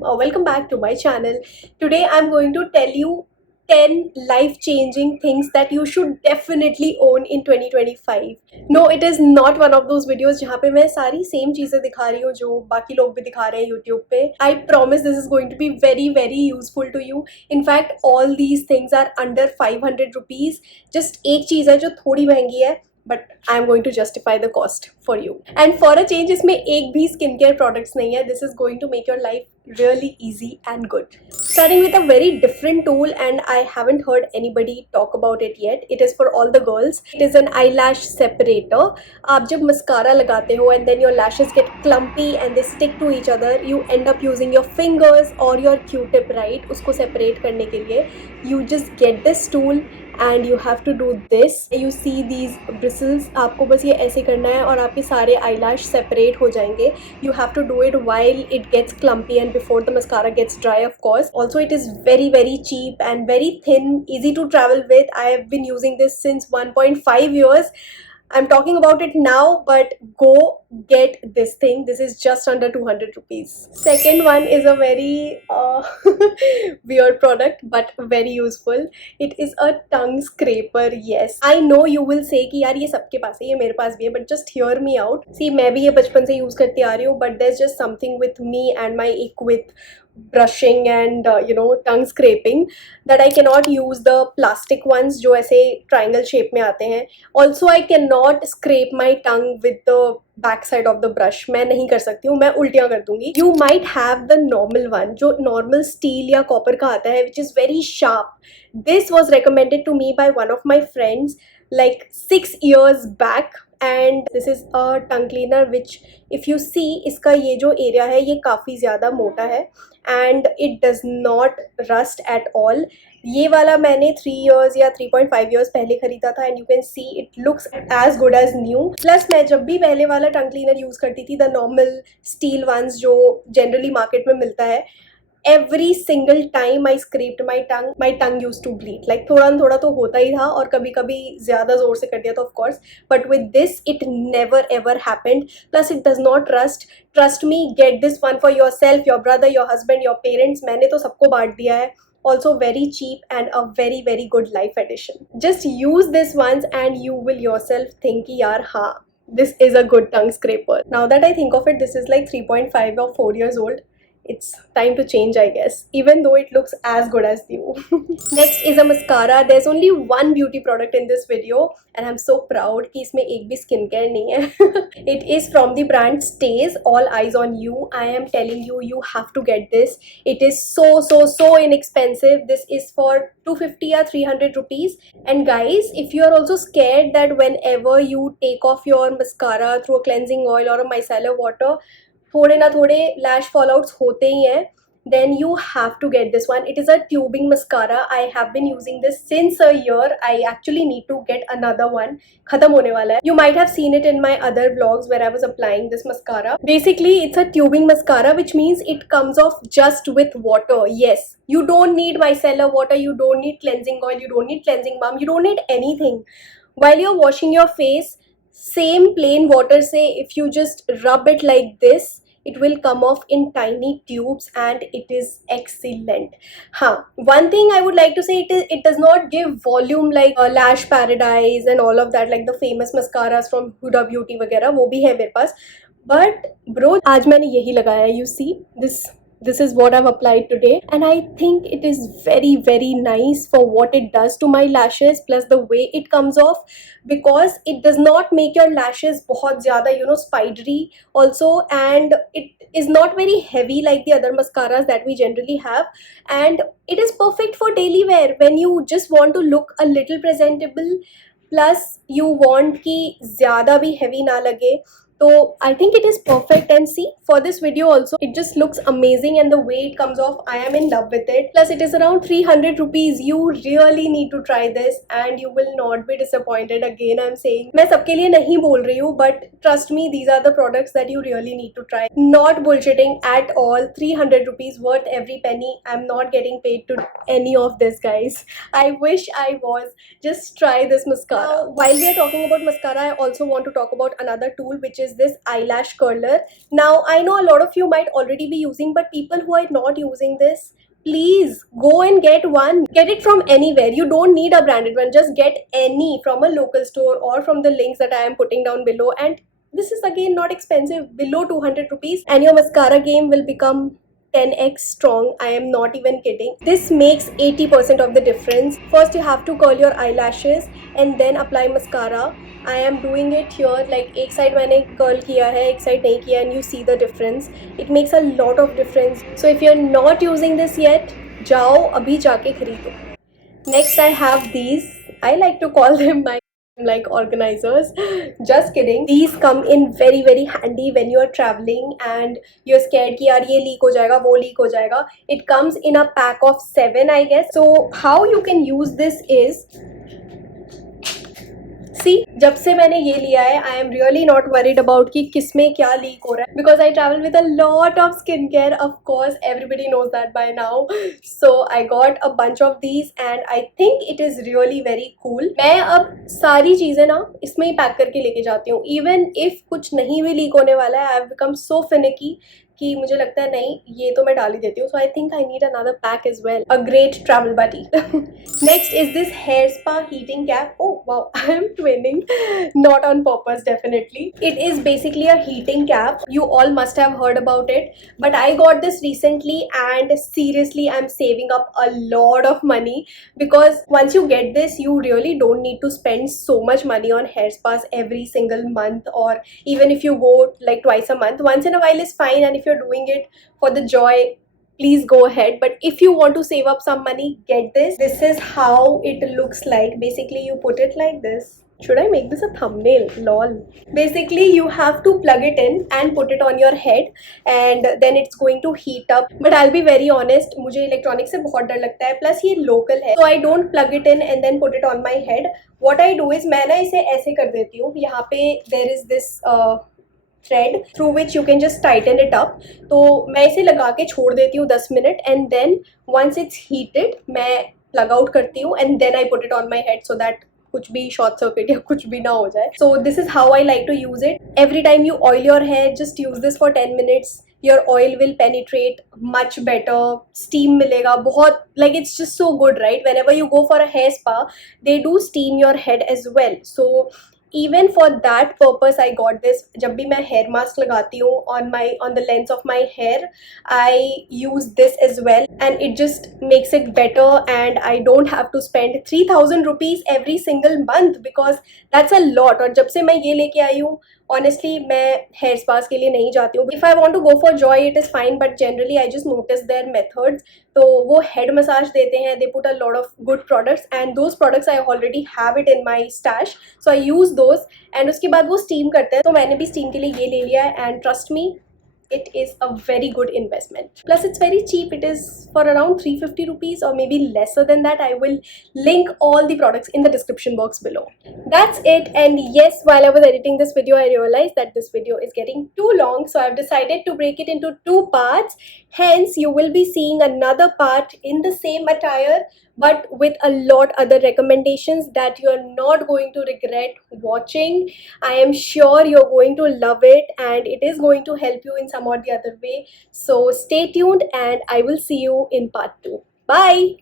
everyone, welcome back to my channel. Today I'm going to tell you 10 life-changing things that you should definitely own in 2025. No, it is not one of those videos जहाँ पे मैं सारी same चीज़ें दिखा रही हूँ जो बाकी लोग भी दिखा रहे हैं YouTube पे. I promise this is going to be very useful to you. In fact, all these things are under 500 rupees. Just एक चीज़ है जो थोड़ी महंगी है, but I'm going to justify the cost for you. And for a change, इसमें एक भी skincare products नहीं है. This is going to make your life really easy and good. Starting with a very different tool, and I haven't heard anybody talk about it yet. It is for all the girls. It is an eyelash separator. आप जब mascara लगाते हो and then your lashes get clumpy and they stick to each other, you end up using your fingers or your Q-tip, right? उसको separate करने के लिए you just get this tool and you have to do this. You see these bristles, आपको बस ये ऐसे करना है और आपके सारे eyelash separate हो जाएंगे. You have to do it while it gets clumpy and before the mascara gets dry, of course. Also, it is very cheap and very thin, easy to travel with. I have been using this since 1.5 years. I'm talking about it now, but go get this thing. This is just under 200 rupees. Second one is a very weird product, but very useful. It is a tongue scraper. Yes, I know you will say कि यार ये सबके पास है, ये मेरे पास भी है, but just hear me out. See, मैं भी ये बचपन से use करती आ रही हूँ, but there's just something with me and my ick with brushing and tongue scraping that I cannot use the plastic ones जो ऐसे triangle shape में आते हैं. Also, I cannot scrape my tongue with the back side of the brush. मैं नहीं कर सकती हूँ, मैं उल्टियाँ कर दूँगी. You might have the normal one जो normal steel या copper का आता है, which is very sharp. This was recommended to me by one of my friends like 6 years back. And this is a tongue cleaner which if you see इसका ये जो area है ये काफ़ी ज़्यादा मोटा है and it does not rust at all. ये वाला मैंने 3 years या 3.5 years पहले खरीदा था and you can see it looks as good as new. Plus मैं जब भी पहले वाला tongue cleaner use करती थी, the normal steel ones जो generally market में मिलता है, every single time I scraped my tongue used to bleed. Like थोड़ा तो होता ही था और कभी कभी ज़्यादा ज़ोर से कर दिया तो of course. But with this it never ever happened. Plus it does not rust. Trust me, get this one for yourself, your brother, your husband, your parents. मैंने तो सबको बांट दिया है. Also very cheap and a very good life addition. Just use this once and you will yourself think कि यार हाँ, this is a good tongue scraper. Now that I think of it, this is like 3.5 or 4 years old. It's time to change, I guess, even though it looks as good as new. Next is a mascara. There's only one beauty product in this video and I'm so proud कि इसमें एक भी skincare नहीं है. It is from the brand Stays. All eyes on you. I am telling you, you have to get this. It is so inexpensive. This is for 250 or 300 rupees. And guys, if you are also scared that whenever you take off your mascara through a cleansing oil or a micellar water थोड़े ना थोड़े lash fallouts होते ही हैं, then you have to get this one. It is a tubing mascara. I have been using this since a year. I actually need to get another one. खत्म होने वाला है. You might have seen it in my other vlogs where I was applying this mascara. Basically, it's a tubing mascara, which means it comes off just with water. Yes, you don't need micellar water, you don't need cleansing oil, you don't need cleansing balm, you don't need anything. While you're washing your face, same plain water से if you just rub it like this, it will come off in tiny tubes and it is excellent. One thing I would like to say, it does not give volume like Lash Paradise and all of that, like the famous mascaras from Huda Beauty वगैरह, वो भी है मेरे पास. But bro, आज मैंने यही लगाया है. You see this is what I've applied today and I think it is very nice for what it does to my lashes, plus the way it comes off, because it does not make your lashes बहुत ज़्यादा spidery also, and it is not very heavy like the other mascaras that we generally have, and it is perfect for daily wear when you just want to look a little presentable, plus you want कि ज़्यादा भी heavy ना लगे. So I think it is perfect, and see, for this video also it just looks amazing and the way it comes off, I am in love with it. Plus it is around 300 rupees. You really need to try this and you will not be disappointed. Again I'm saying, मैं सबके लिए नहीं बोल रही हूँ, but trust me, these are the products that you really need to try. Not bullshitting at all. 300 rupees worth every penny. I'm not getting paid to any of this, guys. I wish I was. Just try this mascara. Now, while we are talking about mascara, I also want to talk about another tool which is is this eyelash curler. Now I know a lot of you might already be using, but people who are not using this, please go and get one. Get it from anywhere. You don't need a branded one. Just get any from a local store or from the links that I am putting down below. And this is again not expensive, below 200 rupees, and your mascara game will become 10x strong. I am not even kidding. This makes 80% of the difference. First you have to curl your eyelashes and then apply mascara. I am doing it here, like एक side मैंने curl किया है, एक side नहीं किया, and you see the difference. It makes a lot of difference. So if you're not using this yet, जाओ अभी जाके खरीदो. Next I have these. I like to call them my like organizers. Just kidding. These come in very handy when you are traveling and you're scared कि यार ये leak हो जाएगा, वो leak हो जाएगा. It comes in a pack of 7, I guess. So how you can use this is, सी जब से मैंने ये लिया है I am really not worried about कि किस में क्या लीक हो रहा है, because I travel with a lot of skin care. Of course everybody knows that by now. So I got a bunch of these and I think it is really very cool. मैं अब सारी चीज़ें ना इसमें ही pack करके लेके जाती हूँ. इवन इफ कुछ नहीं भी लीक होने वाला है, I have become so finicky कि मुझे लगता है नहीं ये तो मैं डाल ही देती हूँ. So I think I need another pack as well. A great travel buddy. Next is this hair spa heating cap. Oh wow, I am twinning. Not on purpose, definitely. It is basically a heating cap. You all must have heard about it, but I got this recently and seriously I'm saving up a lot of money, because once you get this you really don't need to spend so much money on hair spas every single month, or even if you go like twice a month. Once in a while is fine, and if you're doing it for the joy, please go ahead. But if you want to save up some money, get this. This is how it looks like. Basically you put it like this. Should I make this a thumbnail? Lol. Basically you have to plug it in and put it on your head, and then it's going to heat up. But I'll be very honest, मुझे electronics से बहुत डर लगता है, plus ये local है, so I don't plug it in and then put it on my head. What I do is मैं ना इसे ऐसे कर देती हूँ. यहाँ पे there is this thread through which you can just tighten it up. तो मैं इसे लगा के छोड़ देती हूँ 10 minute, and then once it's heated मैं plug out करती हूँ and then I put it on my head so that कुछ भी शॉर्ट सर्किट या कुछ भी ना हो जाए. So this is how I like to use it. Every time you oil your hair, just use this for 10 minutes. Your oil will penetrate much better. Steam मिलेगा बहुत, like it's just so good, right? Whenever you go for a hair spa, they do steam your head as well. So even for that purpose I got this. जब भी मैं hair mask लगाती हूँ on the length of my hair, I use this as well, and it just makes it better, and I don't have to spend 3000 rupees every single month, because that's a lot. और जब से मैं ये लेके आई हूँ, honestly मैं hair spas के लिए नहीं जाती हूँ. If I want to go for joy it is fine, but generally I just notice their methods. तो वो head massage देते हैं, they put a lot of good products, and those products I already have it in my stash, so I use those. and उसके बाद वो steam करते हैं, तो मैंने भी steam के लिए ये ले लिया है, and trust me, it is a very good investment. Plus it's very cheap. It is for around 350 rupees or maybe lesser than that. I will link all the products in the description box below. That's it. And yes, while I was editing this video I realized that this video is getting too long, so I've decided to break it into 2 parts. Hence you will be seeing another part in the same attire, but with a lot other recommendations that you're not going to regret watching. I am sure you're going to love it, and it is going to help you in some or the other way. So stay tuned, and I will see you in part 2. Bye.